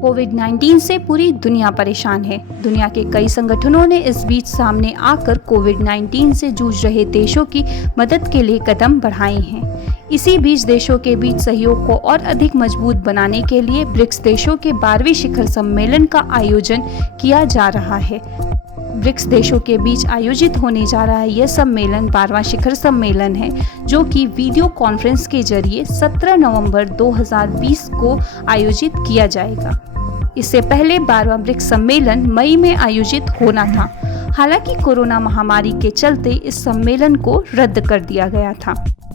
कोविड-19 से पूरी दुनिया परेशान है। दुनिया के कई संगठनों ने इस बीच सामने आकर कोविड-19 से जूझ रहे देशों की मदद के लिए कदम बढ़ाए हैं। इसी बीच देशों के बीच सहयोग को और अधिक मजबूत बनाने के लिए ब्रिक्स देशों के 12वें शिखर सम्मेलन का आयोजन किया जा रहा है। ब्रिक्स देशों के बीच आयोजित होने जा रहा यह सम्मेलन 12वां शिखर सम्मेलन है, जो कि वीडियो कॉन्फ्रेंस के जरिए 17 नवंबर 2020 को आयोजित किया जाएगा। इससे पहले 12वां ब्रिक्स सम्मेलन मई में आयोजित होना था। हालांकि कोरोना महामारी के चलते इस सम्मेलन को रद्द कर दिया गया था।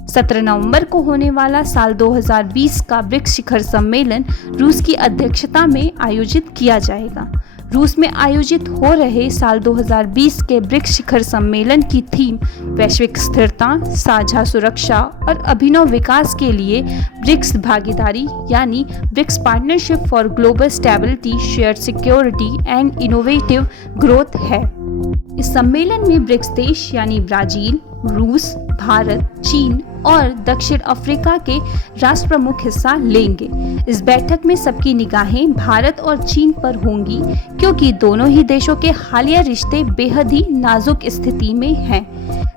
17 नवंबर को होने वाला साल 2020 का ब्रिक्स शिखर सम्मेलन रूस की अध्यक्षता में आयोजित किया जाएगा। रूस में आयोजित हो रहे साल 2020 के ब्रिक्स शिखर सम्मेलन की थीम वैश्विक स्थिरता, साझा सुरक्षा और अभिनव विकास के लिए ब्रिक्स भागीदारी यानी BRICS partnership for global stability, shared security and innovative growth है। इस सम्मेलन में ब्रिक्स देश यानी ब्राजील, रूस, भारत, चीन और दक्षिण अफ्रीका के राष्ट्र प्रमुख हिस्सा लेंगे। इस बैठक में सबकी निगाहें भारत और चीन पर होंगी, क्योंकि दोनों ही देशों के हालिया रिश्ते बेहद ही नाजुक स्थिति में हैं।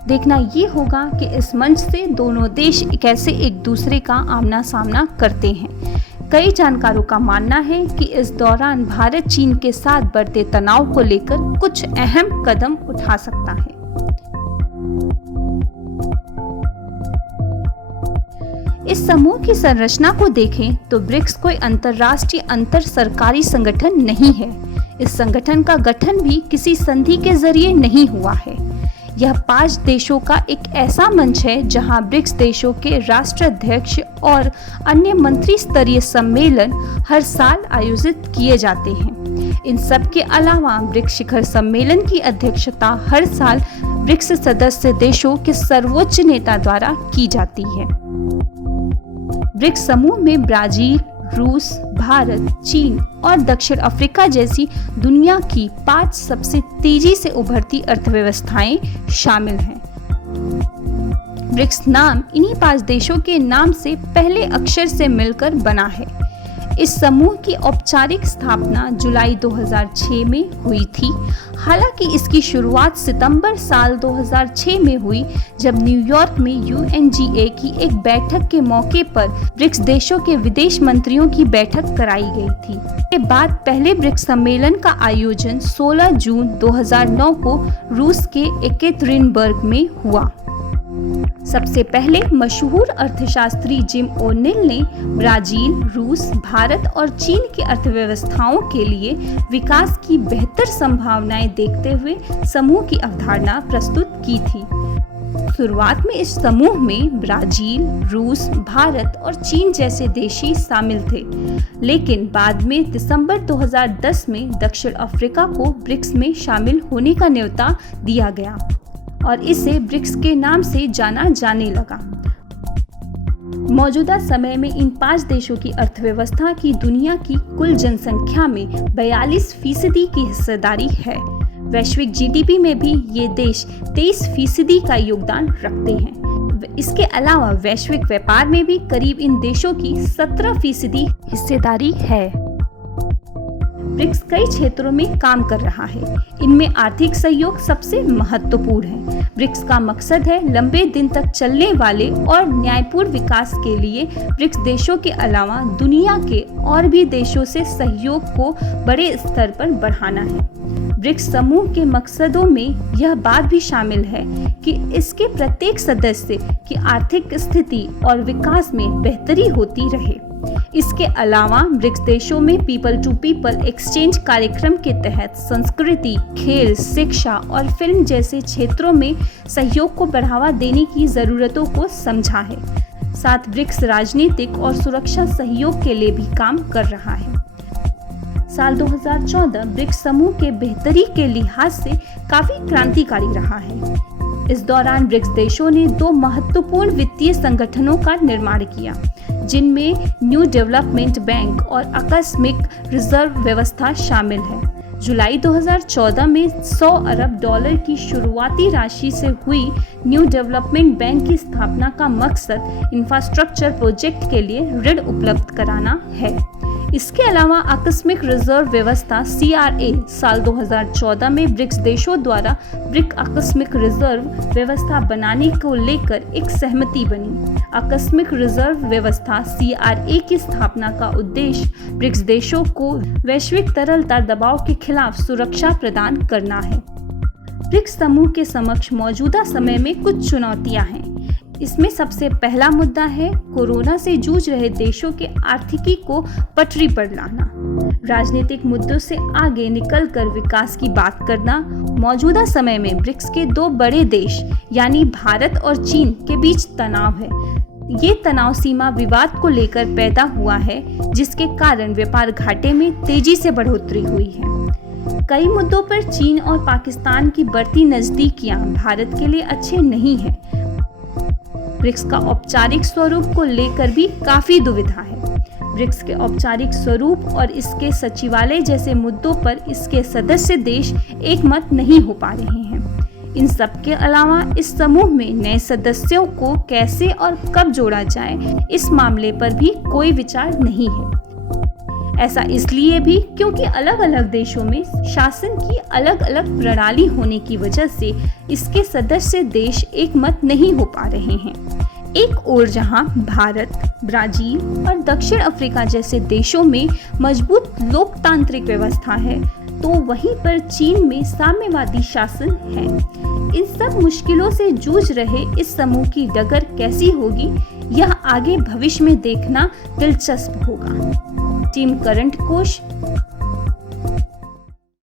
देखना ये होगा कि इस मंच से दोनों देश कैसे एक दूसरे का आमना सामना करते हैं। कई जानकारों का मानना है कि इस दौरान भारत चीन के साथ बढ़ते तनाव को लेकर कुछ अहम कदम उठा सकता है। इस समूह की संरचना को देखें तो ब्रिक्स कोई अंतर्राष्ट्रीय अंतर सरकारी संगठन नहीं है। इस संगठन का गठन भी किसी संधि के जरिए नहीं हुआ है। यह 5 देशों का एक ऐसा मंच है जहां ब्रिक्स देशों के राष्ट्राध्यक्ष और अन्य मंत्री स्तरीय सम्मेलन हर साल आयोजित किए जाते हैं। इन सब के अलावा ब्रिक्स शिखर सम्मेलन की अध्यक्षता हर साल ब्रिक्स सदस्य देशों के सर्वोच्च नेता द्वारा की जाती है। ब्रिक्स समूह में ब्राजील, रूस, भारत, चीन और दक्षिण अफ्रीका जैसी दुनिया की 5 सबसे तेजी से उभरती अर्थव्यवस्थाएं शामिल हैं। ब्रिक्स नाम इन्हीं 5 देशों के नाम से पहले अक्षर से मिलकर बना है। इस समूह की औपचारिक स्थापना जुलाई 2006 में हुई थी। हालांकि इसकी शुरुआत सितंबर साल 2006 में हुई, जब न्यूयॉर्क में UNGA की एक बैठक के मौके पर ब्रिक्स देशों के विदेश मंत्रियों की बैठक कराई गई थी। इसके बाद पहले ब्रिक्स सम्मेलन का आयोजन 16 जून 2009 को रूस के एकतेरिनबर्ग में हुआ। सबसे पहले मशहूर अर्थशास्त्री जिम ओ'नील ने ब्राजील, रूस, भारत और चीन की अर्थव्यवस्थाओं के लिए विकास की बेहतर संभावनाएं देखते हुए समूह की अवधारणा प्रस्तुत की थी। शुरुआत में इस समूह में ब्राजील, रूस, भारत और चीन जैसे देश ही शामिल थे, लेकिन बाद में दिसंबर 2010 में दक्षिण अफ्रीका को ब्रिक्स में शामिल होने का न्योता दिया गया और इसे ब्रिक्स के नाम से जाना जाने लगा। मौजूदा समय में इन 5 देशों की अर्थव्यवस्था की दुनिया की कुल जनसंख्या में 42% की हिस्सेदारी है। वैश्विक GDP में भी ये देश 23% का योगदान रखते हैं। इसके अलावा वैश्विक व्यापार में भी करीब इन देशों की 17% हिस्सेदारी है। ब्रिक्स कई क्षेत्रों में काम कर रहा है। इनमें आर्थिक सहयोग सबसे महत्वपूर्ण है। ब्रिक्स का मकसद है लंबे दिन तक चलने वाले और न्यायपूर्ण विकास के लिए ब्रिक्स देशों के अलावा दुनिया के और भी देशों से सहयोग को बड़े स्तर पर बढ़ाना है। ब्रिक्स समूह के मकसदों में यह बात भी शामिल है कि इसके प्रत्येक सदस्य की आर्थिक स्थिति और विकास में बेहतरी होती रहे। इसके अलावा ब्रिक्स देशों में पीपल टू पीपल एक्सचेंज कार्यक्रम के तहत संस्कृति, खेल, शिक्षा और फिल्म जैसे क्षेत्रों में सहयोग को बढ़ावा देने की जरूरतों को समझा है। साथ ब्रिक्स राजनीतिक और सुरक्षा सहयोग के लिए भी काम कर रहा है। साल 2014 ब्रिक्स समूह के बेहतरी के लिहाज से काफी क्रांतिकारी रहा है। इस दौरान ब्रिक्स देशों ने 2 महत्वपूर्ण वित्तीय संगठनों का निर्माण किया, जिनमें न्यू डेवलपमेंट बैंक और आकस्मिक रिजर्व व्यवस्था शामिल है। जुलाई 2014 में $100 अरब की शुरुआती राशि से हुई न्यू डेवलपमेंट बैंक की स्थापना का मकसद इंफ्रास्ट्रक्चर प्रोजेक्ट के लिए ऋण उपलब्ध कराना है। इसके अलावा आकस्मिक रिजर्व व्यवस्था CRA साल 2014 में ब्रिक्स देशों द्वारा ब्रिक आकस्मिक रिजर्व व्यवस्था बनाने को लेकर एक सहमति बनी। आकस्मिक रिजर्व व्यवस्था CRA की स्थापना का उद्देश्य ब्रिक्स देशों को वैश्विक तरलता दबाव के खिलाफ सुरक्षा प्रदान करना है। ब्रिक्स समूह के समक्ष मौजूदा समय में कुछ चुनौतियां हैं। इसमें सबसे पहला मुद्दा है कोरोना से जूझ रहे देशों के आर्थिकी को पटरी पर लाना। राजनीतिक मुद्दों से आगे निकलकर विकास की बात करना। मौजूदा समय में ब्रिक्स के 2 बड़े देश यानी भारत और चीन के बीच तनाव है। ये तनाव सीमा विवाद को लेकर पैदा हुआ है, जिसके कारण व्यापार घाटे में तेजी से बढ़ोतरी हुई है। कई मुद्दों पर चीन और पाकिस्तान की बढ़ती नजदीकियां भारत के लिए अच्छे नहीं है। ब्रिक्स का औपचारिक स्वरूप को लेकर भी काफी दुविधा है। ब्रिक्स के औपचारिक स्वरूप और इसके सचिवालय जैसे मुद्दों पर इसके सदस्य देश एक मत नहीं हो पा रहे हैं। इन सब के अलावा इस समूह में नए सदस्यों को कैसे और कब जोड़ा जाए, इस मामले पर भी कोई विचार नहीं है। ऐसा इसलिए भी क्योंकि अलग अलग देशों में शासन की अलग अलग प्रणाली होने की वजह से इसके सदस्य देश एक मत नहीं हो पा रहे हैं। एक ओर जहां भारत, ब्राजील और दक्षिण अफ्रीका जैसे देशों में मजबूत लोकतांत्रिक व्यवस्था है, तो वहीं पर चीन में साम्यवादी शासन है। इन सब मुश्किलों से जूझ रहे इस समूह की डगर कैसी होगी, यह आगे भविष्य में देखना दिलचस्प होगा। टीम करंट कोश,